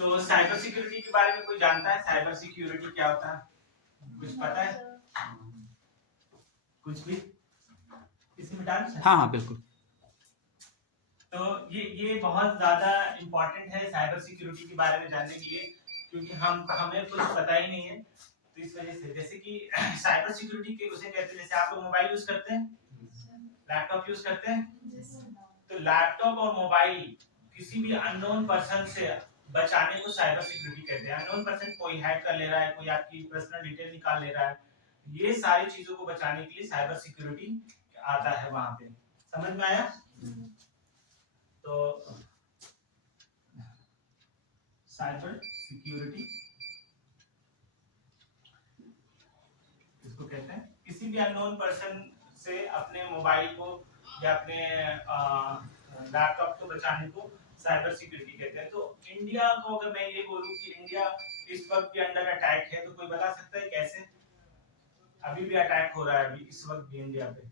तो cyber security के बारे में कोई जानता है? साइबर सिक्योरिटी क्या होता है? कुछ पता है? कुछ भी इसमें डाल सकते? हाँ हाँ बिल्कुल। तो ये बहुत ज्यादा इम्पोर्टेंट है साइबर सिक्योरिटी के बारे में जानने के लिए, क्योंकि हमें कुछ पता ही नहीं है। तो इस वजह से जैसे कि साइबर सिक्योरिटी के उसे कहते हैं, जैसे आप लोग मोबाइल यूज करते हैं, लैपटॉप यूज करते हैं, तो लैपटॉप और मोबाइल किसी भी अननोन पर्सन से बचाने को साइबर सिक्योरिटी कहते हैं। अननोन पर्सन कोई हैक कर ले रहा है, कोई आपकी पर्सनल डिटेल निकाल ले रहा है, ये सारी चीजों को बचाने के लिए साइबर सिक्योरिटी आता है वहां पे। समझ में आया? तो साइबर सिक्योरिटी इसको कहते हैं किसी भी अननोन पर्सन से अपने मोबाइल को या अपने लैपटॉप को बचाने को साइबर सिक्योरिटी कहते हैं। तो इंडिया को अगर मैं ये बोलूं कि इंडिया इस वक्त के अंडर अटैक है, तो कोई बता सकता है कैसे? अभी भी अटैक हो रहा है अभी इस वक्त भी इंडिया पे,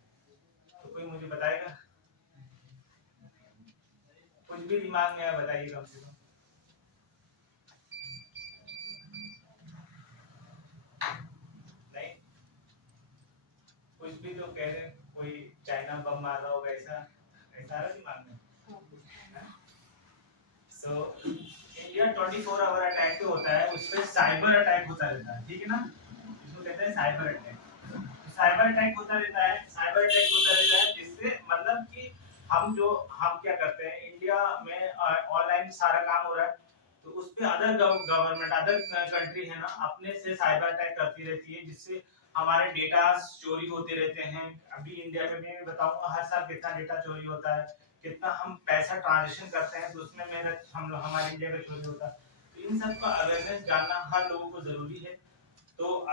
तो कोई मुझे बताएगा? कुछ भी दिमाग में आया बताइए कम से कम। नहीं, कुछ भी जो कह रहे हैं, कोई चाइना बम मार रहा होगा, ऐसा ऐसा आ रहा दिमाग में? So, इंडिया 24 आवर अटैक पे होता है, उस पर साइबर अटैक होता रहता है, ठीक है ना? इसको कहते हैं साइबर अटैक। साइबर अटैक होता रहता है, साइबर अटैक होता रहता है, जिससे मतलब कि हम क्या करते हैं, इंडिया में ऑनलाइन सारा काम हो रहा है, तो उस पे अदर गवर्नमेंट, अदर कंट्री है ना, अपने से साइबर अटैक करती रहती है, जिससे हमारे डेटा चोरी होते रहते हैं। अभी इंडिया में मैं बताऊंगा हर साल कितना डेटा चोरी होता है, कितना हम पैसा ट्रांजेक्शन करते हैं, तो उसमें मेरा हमारे इंडिया का चोरी होता है। तो इन सब का अवेयरनेस जानना हर लोगों को जरूरी है। तो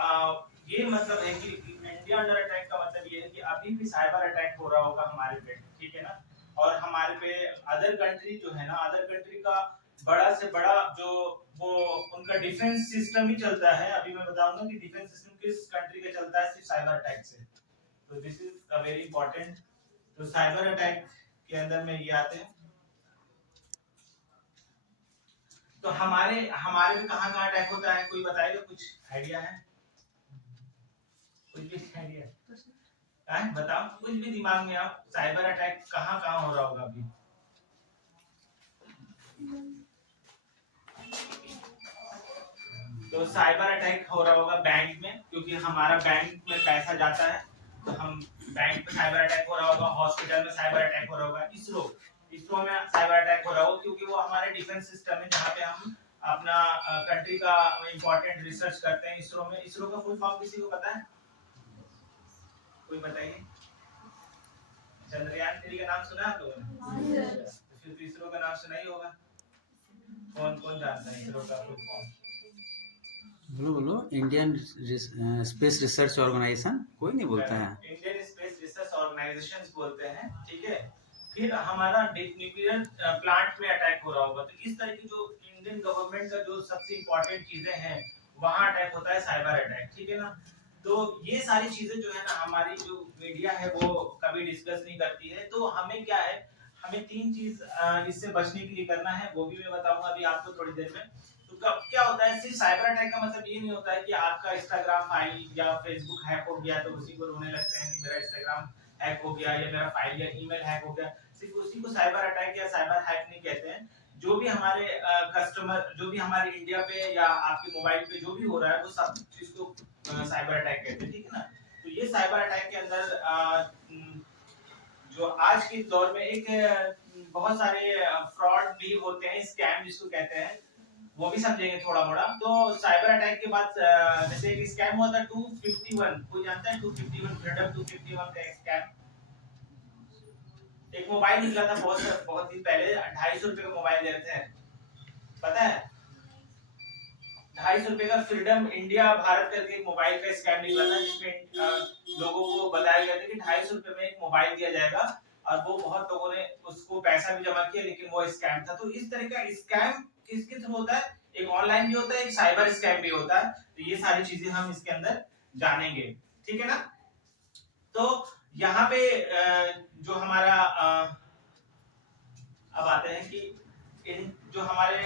ये मतलब है कि इंडिया अंडर अटैक का मतलब ये है कि अभी भी साइबर अटैक हो रहा होगा हमारे पे, ठीक है ना? और हमारे पे अदर कंट्री जो है ना, अदर कंट्री का बड़ा से बड़ा जो वो उनका डिफेंस सिस्टम ही चलता है। अभी मैं बताऊंगा कि डिफेंस सिस्टम किस कंट्री का चलता है, सिर्फ साइबर अटैक से। तो this is a very important. तो साइबर अटैक के अंदर में ये आते हैं। तो हमारे हमारे में कहाँ कहाँ अटैक होता है, कोई बताएगा? कुछ आइडिया है? कुछ भी आइडिया है? बताओ, कुछ भी दिमाग में आप, साइबर अटैक कहाँ कहाँ हो रहा होगा अभी? तो साइबर अटैक हो रहा होगा बैंक में, क्योंकि हमारा बैंक में पैसा जाता है, तो हम बैंक में साइबर अटैक हो रहा होगा। हॉस्पिटल में साइबर अटैक हो रहा होगा। इसरो इसरो में साइबर अटैक हो रहा होगा, क्योंकि वो हमारे डिफेंस सिस्टम है, जहाँ पे हम अपना कंट्री का इंपॉर्टेंट रिसर्च करते हैं। इसरो में, इसरो का फुल फॉर्म किसी को पता है? कोई बताइए। चंद्रयान 3 का नाम सुना है आप लोगों ने? तो फिर तो इसरो का नाम सुना ही होगा। कौन कौन जानता है इसरो का फुल फॉर्म? बोलो बोलो। इंडियन स्पेस रिसर्च ऑर्गेनाइजेशन, कोई नहीं बोलता है। इंडियन स्पेस रिसर्च ऑर्गेनाइजेशन बोलते हैं, ठीक है। फिर हमारा न्यूक्लियर प्लांट में अटैक हो रहा होगा। तो इस तरह की जो इंडियन गवर्नमेंट का जो सबसे इंपॉर्टेंट चीजें हैं, वहां अटैक होता है, साइबर अटैक, ठीक है ना? तो ये सारी चीजें जो है ना, हमारी जो मीडिया है वो कभी डिस्कस नहीं करती है। तो हमें क्या है, हमें 3 चीज इससे बचने के लिए करना है, वो भी मैं बताऊंगा अभी आपको थोड़ी देर में। तो कब क्या होता है, सिर्फ साइबर अटैक का मतलब ये नहीं होता है कि आपका इंस्टाग्राम फाइल या फेसबुक हैक हो गया तो उसी को रोने लगते हैं कि मेरा इंस्टाग्राम हैक हो गया या मेरा फाइल या ईमेल हैक हो गया। सिर्फ उसी को साइबर अटैक या साइबर हैक नहीं कहते हैं। जो भी हमारे कस्टमर, जो भी हमारे इंडिया पे या आपके मोबाइल पे जो भी हो रहा है, वो सब चीज को साइबर अटैक कहते हैं, ठीक है ना? तो ये साइबर अटैक के अंदर जो आज के दौर में एक बहुत सारे फ्रॉड भी होते हैं, स्कैम जिसको कहते हैं, वो भी समझेंगे थोड़ा मोड़ा। तो साइबर अटैक के बाद जैसे एक स्कैम हुआ था 251, कोई जानता है 251, फ्रीडम 251 का स्कैम? एक मोबाइल निकला था बहुत बहुत दिन पहले, 250 रुपए का मोबाइल दे रहे थे, पता है? 250 रुपए का फ्रीडम इंडिया भारत करके एक मोबाइल का स्कैम निकला था, जिसमें लोगों को बताया गया था कि 250 रुपए में एक मोबाइल दिया जाएगा, और वो बहुत लोगों ने उसको पैसा भी जमा किया, लेकिन वो स्कैम था। तो इस तरह का स्कैम किसके थ्रू होता है? एक ऑनलाइन भी होता है, एक साइबर स्कैम भी होता है। तो ये सारी चीजें हम इसके अंदर जानेंगे, ठीक है ना? तो यहाँ पे जो हमारा अब आते हैं कि इन जो हमारे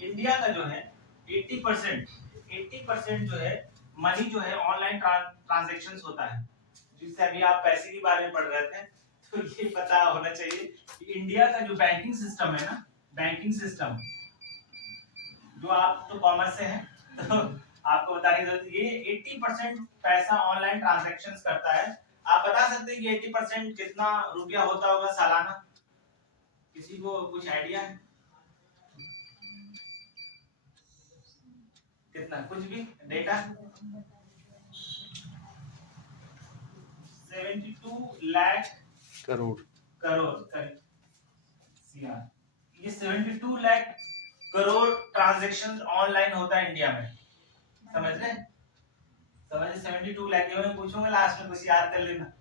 इंडिया का जो है 80% जो है मनी जो है ऑनलाइन ट्रांजैक्शंस होता है। जिससे अभी आप पैसे के बारे में पढ़ रहे थे तो ये पता होना चाहिए कि इंडिया का जो बैंकिंग सिस्टम है ना, बैंकिंग सिस्टम जो आप तो कॉमर्स से हैं तो आपको बताने की जरूरत है, ये 80% पैसा ऑनलाइन ट्रांजैक्शंस करता है। आप बता सकते हैं कि 80% कितना रुपया होता होगा सालाना? किसी को कुछ आइडिया है? कितना? कुछ भी डेटा? 72 लाख करोड़ करोड़ ये 72 लाख करोड़ ट्रांजैक्शन ऑनलाइन होता है इंडिया में। समझ रहे? समझ 72 लाख मैं पूछूंगा लास्ट में, कुछ याद कर लेना।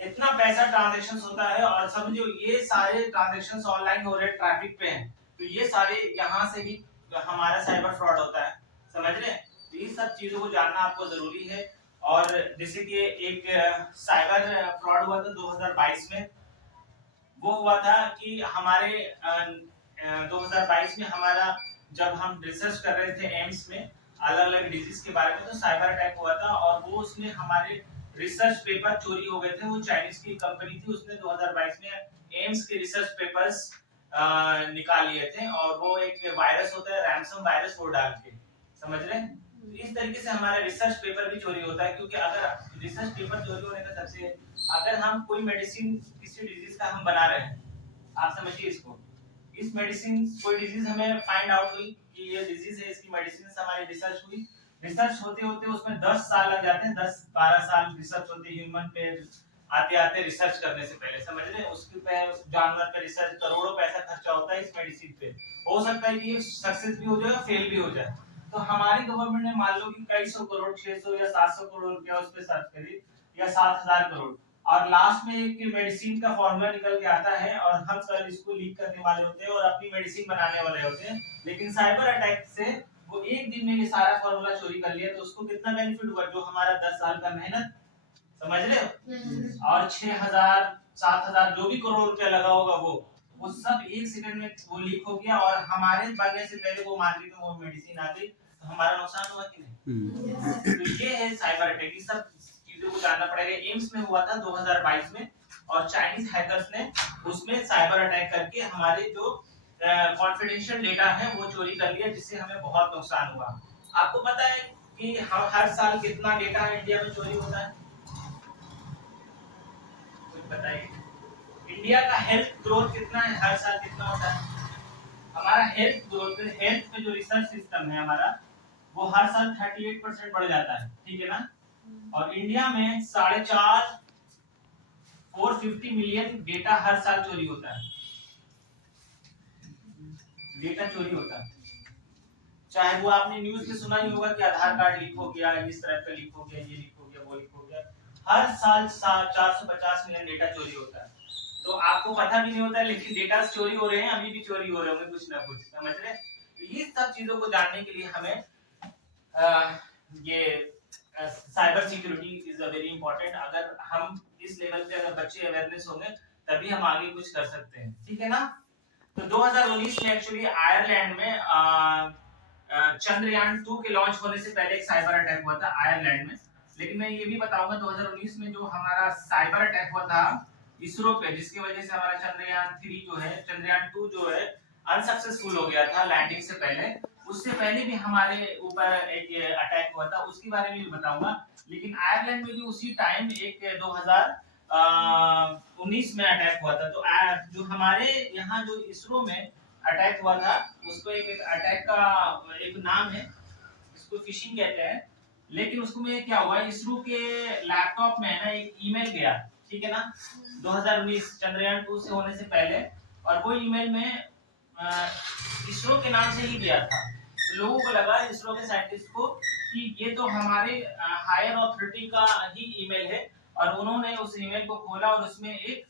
इतना पैसा ट्रांजैक्शन होता है और समझो ये सारे ट्रांजैक्शन ऑनलाइन हो रहे, ट्रैफिक पे हैं, तो ये सारे यहाँ से भी हमारा साइबर फ्रॉड होता है। समझ रहे? तो ये सब चीजों को जानना आपको जरूरी है। और जैसे कि एक साइबर फ्रॉड हुआ था 2022 में। वो हुआ था कि हमारे 2022 में हमारा जब हम रिसर्च कर रहे थे एम्स में अलग अलग डिजीज के बारे में, तो साइबर अटैक हुआ था और वो उसमें हमारे रिसर्च पेपर चोरी हो गए थे। वो चाइनीज की कंपनी थी, उसने 2022 में एम्स के रिसर्च पेपर्स निकाल लिए थे और वो एक वायरस होता है रैंसम वायरस, वो डाल के। समझ रहे हैं? इस तरीके से हमारा रिसर्च पेपर भी चोरी होता है, क्योंकि अगर रिसर्च पेपर चोरी होने का सबसे, अगर हम कोई मेडिसिन किसी डिजीज का हम बना रहे हैं, आप समझिए इसको, इस मेडिसिन कोई डिजीज हमें फाइंड आउट हुई कि ये डिजीज है, इसकी मेडिसिन हमारी रिसर्च हुई, रिसर्च होते होते उसमें 10 साल लग जाते हैं, 10-12 साल रिसर्च होती है ह्यूमन पे आते आते रिसर्च करने से पहले। समझ रहे हैं? उसके पे जानवर पे रिसर्च करोड़ों पैसा खर्चा होता है इस मेडिसिन पे। हो सकता है कि ये सक्सेस भी हो जाए फेल भी हो जाए। तो हमारी गवर्नमेंट ने मान लो कि कई सौ करोड़, 600 या 700 करोड़ रुपया उस पे सर्च करी, या 7000 करोड़, और लास्ट में एक मेडिसिन का फॉर्मूला निकल के आता है और हम कल इसको लीक करने वाले होते हैं और अपनी मेडिसिन बनाने वाले होते हैं। लेकिन साइबर अटैक से वो एक दिन में ये सारा फॉर्मूला चोरी कर लिया, तो उसको कितना बेनिफिट हुआ? जो हमारा 10 साल का मेहनत, समझ रहे हो, और 6000 7000 जो भी करोड़ रुपया लगा होगा वो सब एक सेकंड में वो लीक हो गया और हमारे बनने से पहले वो मार्केट में वो मेडिसिन आ गई, तो हमारा नुकसान हुआ कि नहीं? तो ये है साइबर अटैक। ये सब चीजों को जानना पड़ेगा। एम्स में हुआ था 2022 में और चाइनीज हैकर्स ने उसमें साइबर अटैक करके हमारे जो कॉन्फिडेंशियल डेटा है वो चोरी कर लिया, जिससे हमें बहुत नुकसान हुआ। आपको पता है कि हर साल कितना डेटा इंडिया में चोरी होता है? कुछ बताइए। इंडिया का हेल्थ ग्रोथ कितना है, हर साल कितना होता है? हमारा हेल्थ ग्रोथ, हेल्थ में जो रिसर्च सिस्टम है हमारा, वो हर साल 38% बढ़ जाता है, ठीक है ना? और इंडिया में 450 मिलियन डेटा हर साल चोरी होता है। डेटा चोरी होता है, चाहे वो आपने न्यूज में सुना ही होगा कि आधार कार्ड लीक हो गया, इस तरह का लीक हो गया, ये लीक हो गया, वो लीक हो गया। हर साल 450 मिलियन डेटा चोरी होता है। तो आपको पता भी नहीं होता है, लेकिन डेटा चोरी हो रहे हैं, अभी भी चोरी हो रहे होंगे कुछ ना कुछ। समझ रहे? तो ये सब चीजों को जानने के लिए हमें ये cyber security is a very important. अगर हम इस लेवल पे अगर बच्चे अवेयरनेस होंगे तभी हम आगे कुछ कर सकते हैं, ठीक है ना? तो 2019 में एक्चुअली आयरलैंड में चंद्रयान 2 के लॉन्च होने से पहले एक साइबर अटैक हुआ था आयरलैंड में। लेकिन मैं ये भी बताऊंगा 2019 में जो हमारा साइबर अटैक हुआ था इसरो पे, जिसकी वजह से हमारा चंद्रयान 3 जो है, चंद्रयान 2 जो है अनसक्सेसफुल हो गया था लैंडिंग से पहले। उससे पहले भी हमारे ऊपर एक अटैक हुआ था, उसके बारे में भी बताऊंगा। लेकिन आयरलैंड में भी उसी टाइम एक 2019 में अटैक हुआ था। तो जो हमारे यहाँ जो इसरो में अटैक हुआ था, उसको एक अटैक का एक नाम है, इसको फिशिंग कहते हैं। लेकिन उसको में क्या हुआ, इसरो के लैपटॉप में ना एक ईमेल गया, ठीक है ना, 2019 चंद्रयान 2 से होने से पहले, और वो ईमेल में इसरो के नाम से ही गया था। तो लोगों को लगा, इसरो के साइंटिस्ट को, कि ये तो हमारे हायर अथॉरिटी का ही ईमेल है, और उन्होंने उस ईमेल को खोला और उसमें एक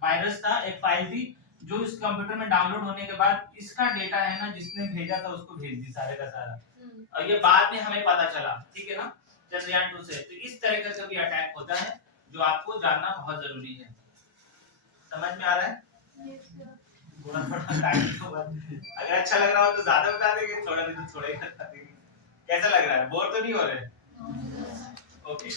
वायरस था, एक फाइल थी, जो इस कंप्यूटर में डाउनलोड होने के बाद इसका डेटा है ना, जिसने भेजा था उसको भेज दी सारे का सारा। और ये बाद में हमें पता चला, ठीक है ना, चंद्रयान 2 से। तो इस तरह का भी अटैक होता है जो आपको जानना बहुत जरूरी है। समझ में आ रहा है? थोड़ा थोड़ा काटने के बाद अगर अच्छा लग रहा हो तो ज्यादा बता देंगे, थोड़ा नहीं तो थोड़ा ही बता देंगे। कैसा लग रहा है, बोर तो नहीं हो रहे? ओके।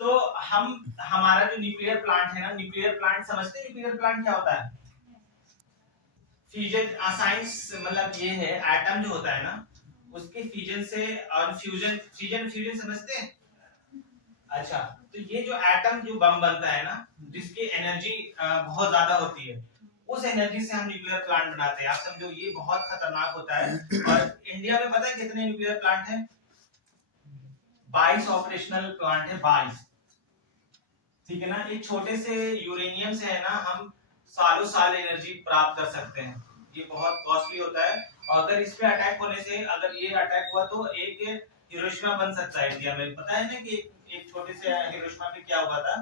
तो हम हमारा जो न्यूक्लियर प्लांट है ना, न्यूक्लियर प्लांट समझते हैं न्यूक्लियर प्लांट क्या होता है? फ्यूजन साइंस मतलब ये है, एटम जो होता है ना उसके फ्यूजन से, और फ्यूजन फ्यूजन फ्यूजन समझते हैं? अच्छा, तो ये जो एटम जो बम बनता है ना, जिसकी एनर्जी बहुत ज्यादा होती है, उस एनर्जी से हम न्यूक्लियर प्लांट बनाते हैं। आप समझो ये बहुत खतरनाक होता है। और इंडिया में पता है कितने न्यूक्लियर प्लांट हैं? 22 ऑपरेशनल प्लांट है, 22। ठीक है ना, एक छोटे से यूरेनियम से है ना हम सालों साल एनर्जी प्राप्त कर सकते हैं। ये बहुत कॉस्टली होता है। और अगर इस पे अटैक होने से, अगर ये अटैक हुआ तो एक हिरोशिमा बन सकता है इंडिया में। पता है ना कि एक छोटे से हिरोशिमा पे क्या हुआ था?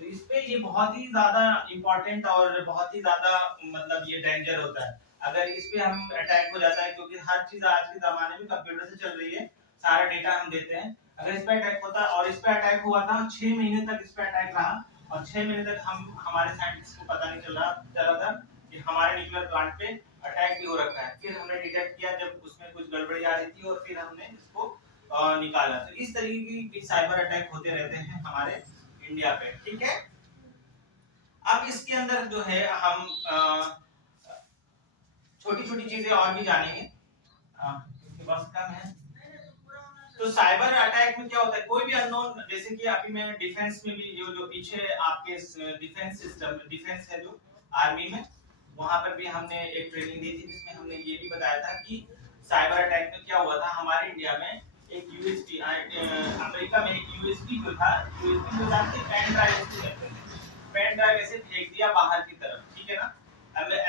तो इस पे ये बहुत ही ज्यादा इंपॉर्टेंट और बहुत ही ज्यादा मतलब ये डेंजर होता है अगर इस पे हम अटैक हो जाता है, क्योंकि हर चीज आज के जमाने में कंप्यूटर से चल रही है, सारा डेटा हम देते हैं। अगर इस पे अटैक होता, और इस पे अटैक हुआ था 6 महीने तक इस पे अटैक रहा, और 6 महीने तक हमारे साइंटिस्ट को पता नहीं चला था कि हमारे न्यूक्लियर प्लांट पे अटैक भी हो रखा है। फिर हमने डिटेक्ट किया जब उसमें कुछ गड़बड़ी आ रही थी, और फिर हमने इसको निकाला। तो इस तरीके की साइबर अटैक होते रहते हैं हमारे इंडिया पे। ठीक है, अब इसके अंदर जो है हम छोटी छोटी चीजें और भी जानेंगे, क्योंकि वक्त कम है। तो साइबर अटैक में क्या होता है, कोई भी अननोन, जैसे कि अभी मैं डिफेंस में भी जो जो पीछे आपके डिफेंस सिस्टम, डिफेंस है जो आर्मी में, वहां पर भी हमने एक ट्रेनिंग दी थी जिसमें हमने ये भी बताया था कि साइबर अटैक में क्या हुआ था हमारे इंडिया में। एक यूएसबी, अमेरिका में एक यूएसबी जो था, यूएसबी जो था पेन ड्राइव को कहते हैं, पेन ड्राइव ऐसे फेंक दिया बाहर की तरफ, ठीक है ना,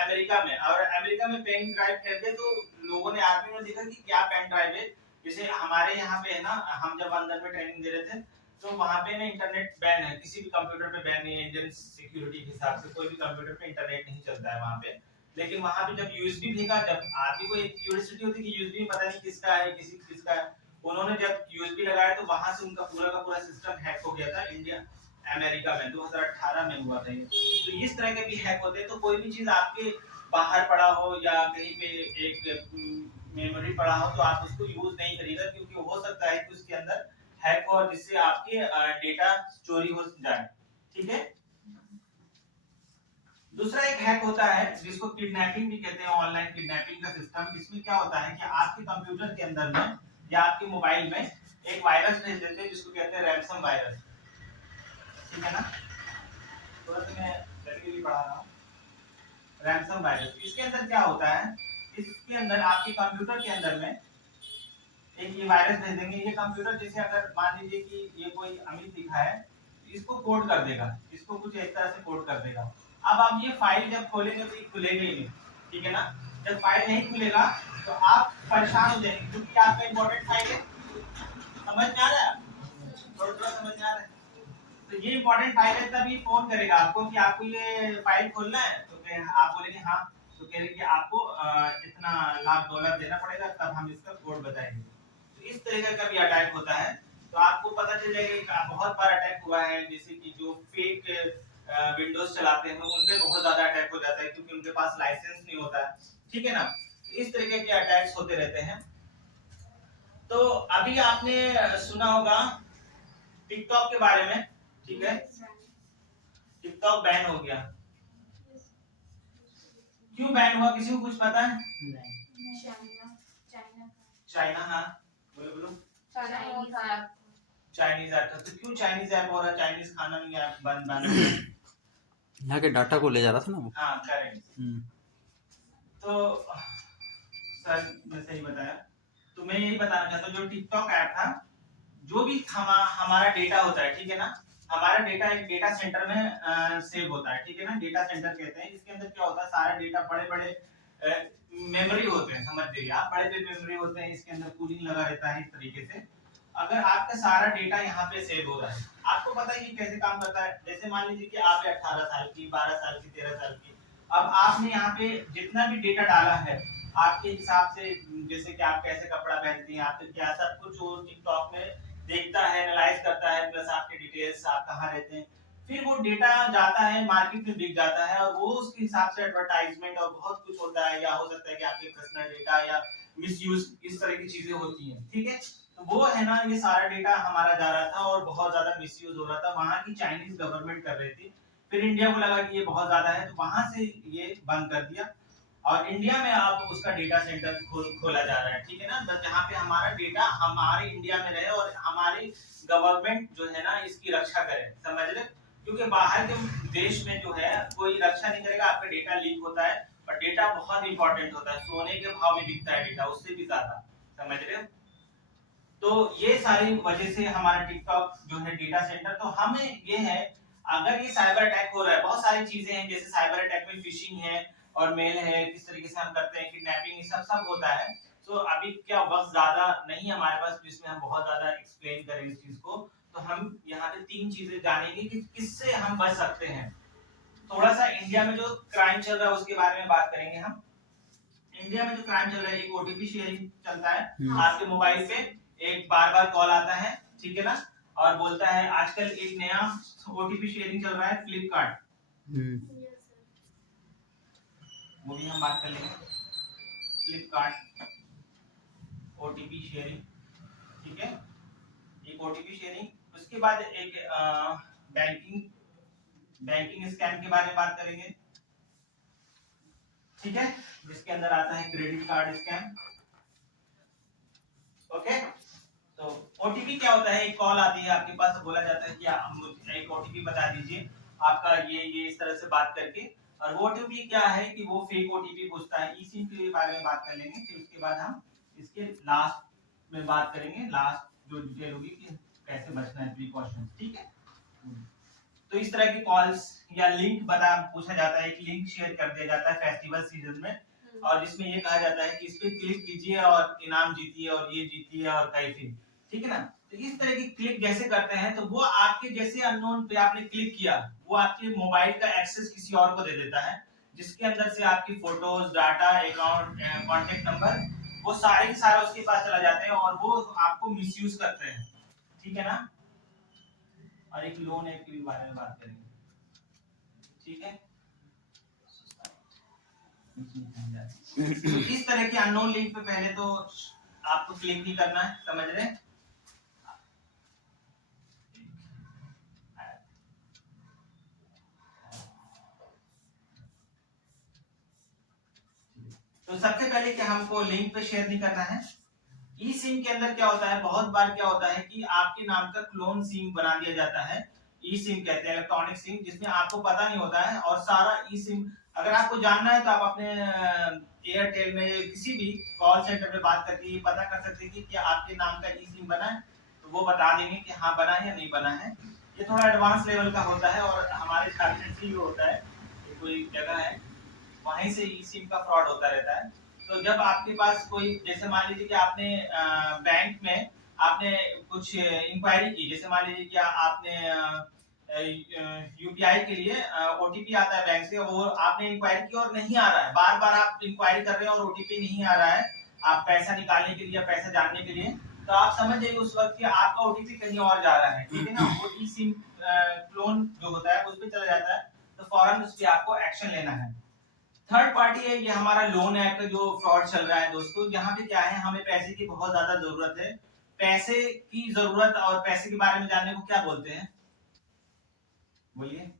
अमेरिका में। और अमेरिका में पेन ड्राइव फेंक दिया तो लोगों ने, आर्मी ने देखा कि क्या पेन ड्राइव है। जैसे हमारे यहाँ पे है ना, हम जब अंदर में ट्रेनिंग दे रहे थे तो वहाँ पे ना इंटरनेट बैन है, किसी भी कंप्यूटर पे बैन नहीं है, इंडियन सिक्योरिटी के हिसाब से कोई भी कंप्यूटर पे इंटरनेट नहीं चलता है वहाँ पे। लेकिन वहाँ पे जब यूएसबी फेंका, जब आदमी को एक क्यूरियोसिटी होती है कि यूएसबी पता नहीं किसका है, किसी किसका है, उन्होंने जब यूएसबी लगाया तो वहाँ से उनका पूरा का पूरा सिस्टम हैक हो गया था। इंडिया अमेरिका में 2018 में हुआ था ये। तो इस तरह के भी हैक होते हैं। तो कोई भी चीज आपके बाहर पड़ा हो या कहीं पे एक मेमोरी पड़ा हो तो आप उसको यूज नहीं करिएगा, क्योंकि हो सकता है कि उसके अंदर हैक हो जिससे आपके डेटा चोरी हो जाए। ठीक है, दूसरा एक हैक होता है जिसको किडनैपिंग भी कहते हैं, ऑनलाइन किडनैपिंग का सिस्टम। इसमें क्या होता है कि आपके कंप्यूटर के अंदर में या आपके मोबाइल में एक वायरस भेज देते हैं जिसको कहते हैं रैंसम वायरस। ठीक है ना, थोड़ा सा मैं जल्दी भी पढ़ा रहा हूँ। रैंसम वायरस, इसके अंदर क्या होता है, इसके अंदर आपके कंप्यूटर के अंदर में एक ये वायरस भेज देंगे। ये कंप्यूटर जैसे अगर मान लीजिए कि ये कोई अमित लिखा है, इसको कोड कर देगा, इसको कुछ इस तरह से कोड कर देगा। अब आप ये फाइल जब खोलेंगे तो ये खुलेगा ही नहीं, ठीक है ना। जब फाइल नहीं खुलेगा तो आप परेशान हो जाएंगे, क्योंकि आपका इंपॉर्टेंट फाइल है। समझ में आ रहा है, थोड़ा थोड़ा समझ में आ रहा है। तो ये इंपॉर्टेंट फाइल है, तभी फोन करेगा आपको कि आपको ये फाइल खोलना है, तो आप बोलेंगे हाँ, तो कह रहे कि आपको इतना $1,00,000 देना पड़ेगा, तब हम इसका कोड बताएंगे। तो इस तरीके का भी अटैक होता है। तो आपको पता चल जाएगा कि बहुत बार अटैक हुआ है, जैसे कि जो फेक विंडोज चलाते हैं उन पे बहुत ज्यादा अटैक हो जाता है, क्योंकि उनके पास लाइसेंस नहीं होता है। ठीक है ना, इस तरीके के अटैक्स होते रहते हैं। तो अभी आपने सुना होगा टिकटॉक के बारे में, ठीक है, टिकटॉक बैन हो गया। क्यों बैन हुआ, किसी को कुछ पता है? चाइना, हाँ बोलो बोलो। चाइनीज ऐप, तो क्यों चाइनीज ऐप हो रहा है, चाइनीज खाना नहीं ऐप बंद यहाँ के डाटा को ले जा रहा था ना वो। हाँ करेक्ट। तो सर मैं सही बताया, तो मैं यही बताना चाहता हूँ, जो टिकटॉक ऐप था, जो भी हमारा डेटा होता है, ठीक है ना, हमारा डेटा एक डेटा सेंटर में सेव होता है, ठीक है ना, डेटा सेंटर कहते हैं। इसके अंदर क्या होता है, सारा डेटा बड़े बड़े मेमोरी होते हैं, समझ जाइए आप, बड़े बड़े मेमोरी होते हैं, इसके अंदर कूलिंग लगा रहता है। इस तरीके से अगर आपका सारा डेटा यहाँ पे सेव हो रहा है, आपको पता है कि कैसे काम करता है। जैसे मान लीजिए कि आप 18 साल की, 12 साल की, 13 साल की, अब आपने यहाँ पे जितना भी डेटा डाला है आपके हिसाब से, जैसे कि आप कैसे कपड़ा पहनती हैं, आपके क्या सब कुछ वो टिकटॉक में देखता है, एनालाइज करता है, प्लस आपके डिटेल्स, आप कहाँ रहते हैं, फिर वो डेटा जाता है मार्केट में, बिक जाता है, और वो उसके हिसाब से एडवर्टाइजमेंट और बहुत कुछ होता है, या हो सकता है कि आपके पर्सनल डेटा या मिसयूज, इस तरह की चीजें होती हैं, ठीक है। तो वो है ना, ये सारा डेटा हमारा जा रहा था और बहुत ज्यादा मिसयूज हो रहा था, वहां की चाइनीज गवर्नमेंट कर रही थी। फिर इंडिया को लगा कि ये बहुत ज्यादा है, तो वहां से ये बंद कर दिया, और इंडिया में अब उसका डेटा सेंटर खोला जा रहा है, ठीक है ना, बस जहाँ पे हमारा डेटा हमारे इंडिया में रहे और हमारी गवर्नमेंट जो है ना इसकी रक्षा करे, समझ रहे, क्योंकि बाहर के देश में जो है कोई रक्षा नहीं करेगा, आपका डेटा लीक होता है, और डेटा बहुत इंपॉर्टेंट होता है, सोने के भाव में बिकता है डेटा, उससे भी ज्यादा, समझ रहे हो। तो ये सारी वजह से हमारा टिकटॉक जो है डेटा सेंटर, तो हमें ये है, अगर ये साइबर अटैक हो रहा है, बहुत सारी चीजें हैं, जैसे साइबर अटैक में फिशिंग है और मेल है, किस तरीके से हम करते हैं, किडनैपिंग, ये सब सब होता है। तो अभी क्या वक्त ज्यादा नहीं है हमारे पास जिसमें हम बहुत ज्यादा एक्सप्लेन करें इस चीज को, तो हम यहाँ पे 3 चीजें जानेंगे कि किससे हम बच सकते हैं। थोड़ा सा इंडिया में जो क्राइम चल रहा है उसके बारे में बात करेंगे हम। इंडिया में जो क्राइम चल रहा है, एक ओटीपी शेयरिंग चलता है, आपके मोबाइल पे एक बार बार कॉल आता है, ठीक है ना, और बोलता है, आजकल एक नया ओटीपी शेयरिंग चल रहा है फ्लिपकार्ट, वो भी हम बात कर लेंगे, फ्लिपकार्ट ओटीपी शेयरिंग, ठीक है, एक ओटीपी शेयरिंग। उसके बाद एक बैंकिंग स्कैम के बारे में बात करेंगे, ठीक है, जिसके अंदर आता है क्रेडिट कार्ड स्कैम, ओके। तो ओटीपी क्या होता है, एक कॉल आती है आपके पास, बोला जाता है कि आप मुझे एक ओटीपी बता दीजिए आपका, ये इस तरह से बात करके, और वो ओटीपी क्या है कि वो फेक ओटीपी पूछता है। ई सिम के बारे में बात कर लेंगे, फिर उसके बाद हम इसके लास्ट में बात करेंगे, लास्ट जो डिटेल होगी कि कैसे बचना है, प्रिकॉशन, ठीक है। तो इस तरह की कॉल्स या लिंक बता पूछा जाता है, एक लिंक शेयर कर दिया जाता है फेस्टिवल सीजन में, और जिसमें ये कहा जाता है कि इस पे क्लिक कीजिए और इनाम जीतिए और ये जीतिए और कैसे, ठीक है ना। तो इस तरह की क्लिक जैसे करते हैं, तो वो आपके जैसे अननोन पे आपने क्लिक किया, वो आपके मोबाइल का एक्सेस किसी और को दे देता है, जिसके अंदर से आपकी photos, data, account, contact number, वो सारे सारे उसके पास चला जाते हैं, और वो आपको मिसयूज करते हैं, ठीक है ना। और एक लोन ऐप के बारे में बात करेंगे, ठीक है। तो इस तरह के अननोन लिंक पे पहले तो आपको क्लिक नहीं करना है, समझ रहे हैं। तो सबसे पहले क्या हमको लिंक पे शेयर नहीं करना है। ई सिम के अंदर क्या होता है, बहुत बार क्या होता है कि आपके नाम का क्लोन सिम बना दिया जाता है, ई सिम कहते हैं, इलेक्ट्रॉनिक सिम, जिसमें आपको पता नहीं होता है, और सारा ई सिम, अगर आपको जानना है तो आप अपने एयरटेल में किसी भी कॉल सेंटर पे बात करके पता कर सकते हैं कि क्या आपके नाम का ई सिम बना है, तो वो बता देंगे कि हाँ बना है या नहीं बना है। ये थोड़ा एडवांस लेवल का होता है, और हमारे झारखंड से होता है, कोई जगह है वहीं से ई सिम का फ्रॉड होता रहता है। तो जब आपके पास कोई, जैसे मान लीजिए कि आपने बैंक में आपने कुछ इंक्वायरी की, जैसे मान लीजिए कि आपने यूपीआई के लिए ओटीपी आता है बैंक से, वो आपने इंक्वायरी की और नहीं आ रहा है, बार बार आप इंक्वायरी कर रहे हैं और ओटीपी नहीं आ रहा है, आप पैसा निकालने के लिए या पैसा जानने के लिए, तो आप समझ जाइए उस वक्त कि आपका ओटीपी कहीं और जा रहा है, ठीक है ना। वो ई सिम क्लोन जो होता है उस पर चला जाता है, तो फौरन उस पर आपको एक्शन लेना है। थर्ड पार्टी है, ये हमारा लोन ऐप का जो फ्रॉड चल रहा है दोस्तों। यहाँ पे क्या है, हमें पैसे की बहुत ज्यादा जरूरत है, पैसे की जरूरत और पैसे के बारे में जानने को क्या बोलते हैं, बोलिए।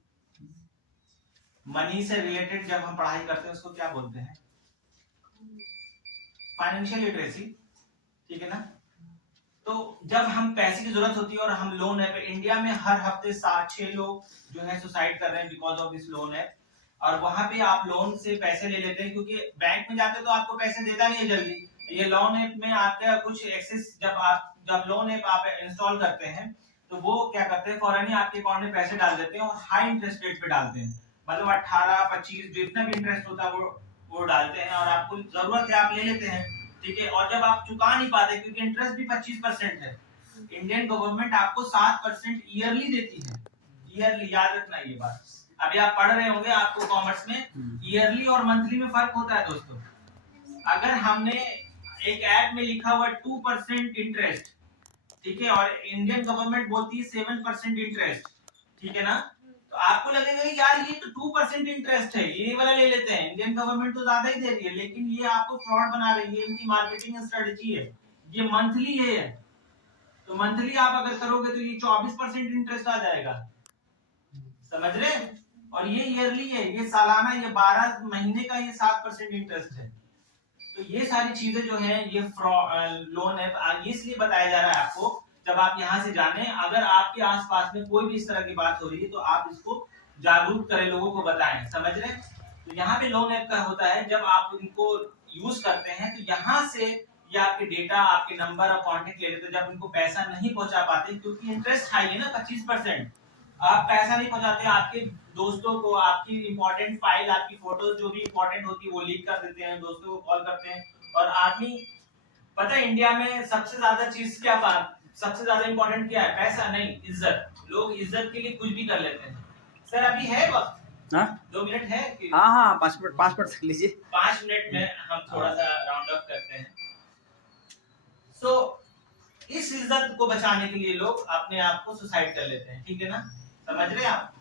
मनी से रिलेटेड जब हम पढ़ाई करते हैं उसको क्या बोलते हैं, फाइनेंशियल लिटरेसी, ठीक है ना। तो जब हम पैसे की जरूरत होती है और हम लोन ऐप, इंडिया में हर हफ्ते 7-6 लोग जो है सुसाइड कर रहे हैं because of this loan app, और वहां पे आप लोन से पैसे ले लेते हैं, क्योंकि बैंक में जाते तो आपको पैसे देता नहीं है जल्दी। ये लोन ऐप में आपका कुछ एक्सेस, जब लोन ऐप आप इंस्टॉल करते हैं, तो वो क्या करते हैं, फौरन ही आपके अकाउंट में पैसे डाल देते हैं, और हाई इंटरेस्ट रेट पे डालते हैं, मतलब 18-25 जितना भी इंटरेस्ट होता है वो डालते हैं, और आपको जरूरत है आप ले लेते हैं, ठीक है। और जब आप चुका नहीं पाते, क्योंकि इंटरेस्ट भी 25% है, इंडियन गवर्नमेंट आपको 7% ईयरली देती है, ईयरली, याद रखना ये बात। अभी आप पढ़ रहे होंगे, आपको कॉमर्स में ईयरली और मंथली में फर्क होता है दोस्तों। अगर हमने एक ऐप में लिखा हुआ 2% इंटरेस्ट, ठीक है, और इंडियन गवर्नमेंट बोलती है 7% इंटरेस्ट, ठीक है ना, तो आपको लगेगा कि यार ये तो 2% इंटरेस्ट है, ये वाला ले लेते हैं, इंडियन गवर्नमेंट तो ज्यादा ही दे रही है, लेकिन ये आपको फ्रॉड बना रही है, इनकी मार्केटिंग स्ट्रेटजी है, ये मंथली है। तो मंथली आप अगर करोगे तो ये 24% इंटरेस्ट आ जाएगा, समझ रहे हैं? और ये ईयरली है, ये सालाना, ये 12 महीने का, ये 7% इंटरेस्ट है। तो ये सारी चीजें जो है ये लोन है, इसलिए बताया जा रहा है आपको, जब आप यहाँ से जाने, अगर आपके आसपास में कोई भी इस तरह की बात हो रही है तो आप इसको जागरूक करें, लोगों को बताएं, समझ रहे हैं? तो यहाँ पे लोन ऐप का होता है, जब आप इनको यूज करते हैं तो यहाँ से ये आपके डेटा, आपके नंबर और कॉन्टेक्ट ले लेते हैं। जब इनको पैसा नहीं पहुंचा पाते, क्योंकि इंटरेस्ट हाई है ना 25%, आप पैसा नहीं पहुंचाते, आपके दोस्तों को आपकी इंपॉर्टेंट फाइल, आपकी फोटो जो भी इंपॉर्टेंट होती है वो लीक कर देते हैं, दोस्तों को कॉल करते हैं। और आदमी, पता है इंडिया में सबसे ज्यादा चीज क्या, बात सबसे ज्यादा इंपॉर्टेंट क्या है? पैसा नहीं, इज्जत। लोग इज्जत के लिए कुछ भी कर लेते हैं। सर अभी है वक्त? 2 मिनट है कि? हाँ 5 मिनट तक लीजिए। 5 मिनट में हम थोड़ा सा राउंड अप करते हैं। सो इस इज्जत को बचाने के लिए लोग अपने आप को सुसाइड कर लेते हैं, ठीक है ना? समझ रहे हैं आप?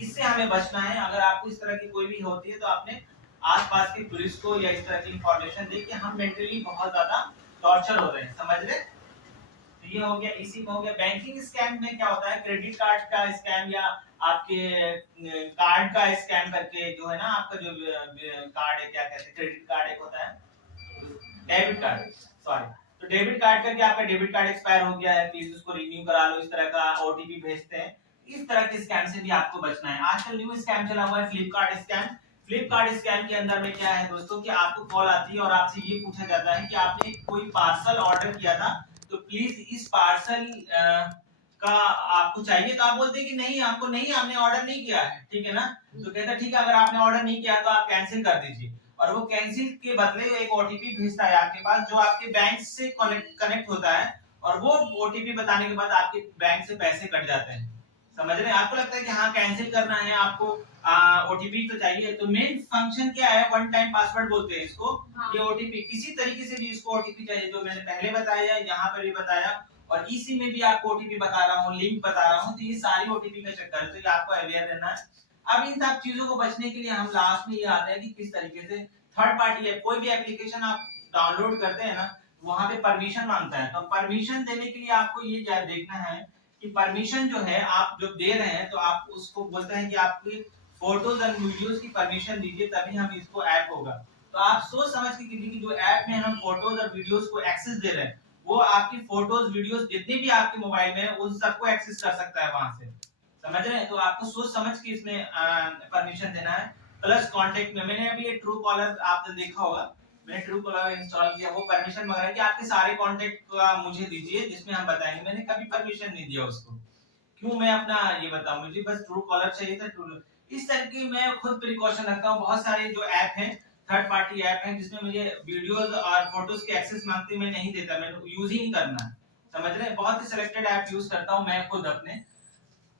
इससे हमें बचना है। अगर आपको इस तरह की कोई भी होती है तो आपने आसपास की पुलिस को या इस तरह की इंफॉर्मेशन दे कि हम मेंटली बहुत ज्यादा टॉर्चर हो रहे हैं, समझ रहे? तो ये हो गया, इसी में हो गया। बैंकिंग स्कैम में क्या होता है, क्रेडिट कार्ड का स्कैम या आपके कार्ड का स्कैम करके, जो है ना आपका जो कार्ड है, क्या कहते हैं, क्रेडिट कार्ड एक होता है, डेबिट कार्ड, सॉरी। तो डेबिट कार्ड का क्या, आपका डेबिट कार्ड एक्सपायर हो गया है, प्लीज उसको रिन्यू करा लो, इस तरह का ओटीपी भेजते हैं। इस तरह के स्कैम से भी आपको बचना है। आजकल न्यू स्कैम चला हुआ है फ्लिपकार्ट स्कैम। फ्लिपकार्ट स्कैम के अंदर में क्या है दोस्तों, कि आपको कॉल आती है और आपसे ये पूछा जाता है कि आपने कोई पार्सल ऑर्डर किया था, तो प्लीज इस पार्सल का आपको चाहिए। तो आप बोलते हैं कि नहीं, आपको नहीं, हमने ऑर्डर नहीं किया है, ठीक है ना? तो कहता है ठीक है, अगर आपने ऑर्डर नहीं किया तो आप कैंसिल कर दीजिए। और वो कैंसिल के बदले एक ओटीपी भेजता है आपके पास, जो आपके बैंक से कनेक्ट होता है, और वो ओटीपी बताने के बाद आपके बैंक से पैसे कट जाते हैं, समझ रहे हैं? आपको लगता है कि हाँ कैंसिल करना है, आपको ओटीपी तो चाहिए। तो मेन फंक्शन क्या है, वन टाइम पासवर्ड बोलते हैं इसको। हाँ। ये ओटीपी किसी तरीके से भी इसको ओटीपी चाहिए, जो मैंने पहले बताया, यहाँ पर भी बताया, और इसी में भी आपको ओटीपी बता रहा हूँ, लिंक बता रहा हूँ। तो ये सारी ओटीपी का चक्कर है, तो ये आपको अवेयर रहना है। अब इन सब चीजों को बचने के लिए हम लास्ट में ये आते हैं कि किस तरीके से थर्ड पार्टी है, कोई भी एप्लीकेशन आप डाउनलोड करते हैं ना, वहां पे परमिशन मांगता है। तो परमिशन देने के लिए आपको ये देखना है कि परमिशन जो है आप जब दे रहे हैं, तो आप उसको बोलते हैं कि आपकी फोटोज और वीडियोस की परमिशन दीजिए, तभी हम इसको ऐप होगा। तो आप सोच समझ के कीजिए कि जो ऐप में हम फोटोज और वीडियोस को एक्सेस दे रहे हैं, वो आपकी फोटोज वीडियोस जितने भी आपके मोबाइल में है उन सबको एक्सेस कर सकता है वहां से, समझ रहे हैं? तो आपको सोच समझ के इसमें परमिशन देना है। प्लस कांटेक्ट में मैंने अभी ट्रू कॉलर आपने देखा होगा, मैंने ट्रू कॉलर इंस्टॉल किया, वो परमिशन मांग रहा है कि आपके सारे कांटेक्ट का मुझे दीजिए, जिसमें हम बताएंगे। मैंने कभी परमिशन नहीं दिया उसको, क्यों मैं अपना ये बताऊं, मुझे बस ट्रू कॉलर चाहिए था। इस तरह की मैं खुद प्रिकॉशन रखता हूँ। बहुत सारे जो ऐप हैं, थर्ड पार्टी ऐप हैं, जिसमें मुझे वीडियोस और फोटोज के एक्सेस मांगते, मैं नहीं देता, मैं यूज ही नहीं करना, समझ रहे हैं? बहुत ही सिलेक्टेड ऐप यूज करता हूँ मैं खुद अपने।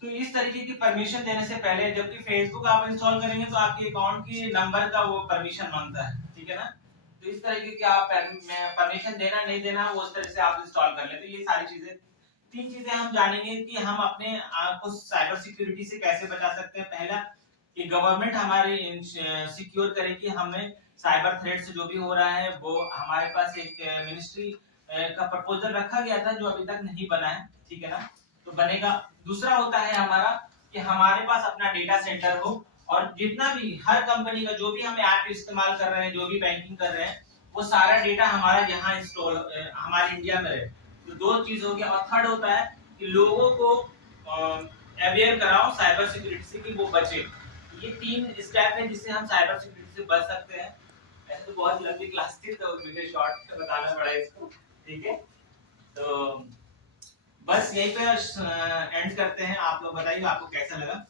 तो इस तरीके की परमिशन देने से पहले, जबकि फेसबुक आप इंस्टॉल करेंगे तो आपके अकाउंट की नंबर का वो परमिशन मांगता है, ठीक है ना? तो इस तरीके की आप परमिशन देना नहीं देना, वो उस तरह से आप इंस्टॉल कर ले। तो ये सारी चीजें, 3 चीजें हम जानेंगे कि हम अपने आप को साइबर सिक्योरिटी से कैसे बचा सकते हैं। पहला, कि गवर्नमेंट हमारे सिक्योर करे कि हमें साइबर थ्रेट से जो भी हो रहा है, वो हमारे पास एक मिनिस्ट्री का प्रपोजल रखा गया था, जो अभी तक नहीं बना है, ठीक है ना? तो बनेगा। दूसरा होता है हमारा कि हमारे पास अपना डेटा सेंटर हो, और जितना भी हर कंपनी का जो भी हम ऐप इस्तेमाल कर रहे हैं, जो भी बैंकिंग कर रहे हैं, वो सारा डेटा हमारा यहाँ इंस्टॉल हमारे इंडिया में रहे। तो 2 चीज हो गया। और थर्ड होता है कि लोगों को अवेयर कराओ साइबर सिक्योरिटी से कि वो बचे। ये 3 स्टेप है जिससे हम साइबर सिक्योरिटी से बच सकते हैं। ऐसे तो बहुत लंबी क्लास थी, तो मुझे शॉर्ट बताना पड़ा इसको, ठीक है? तो बस यहीं पे एंड करते हैं। आप लोग बताइए आपको कैसा लगा।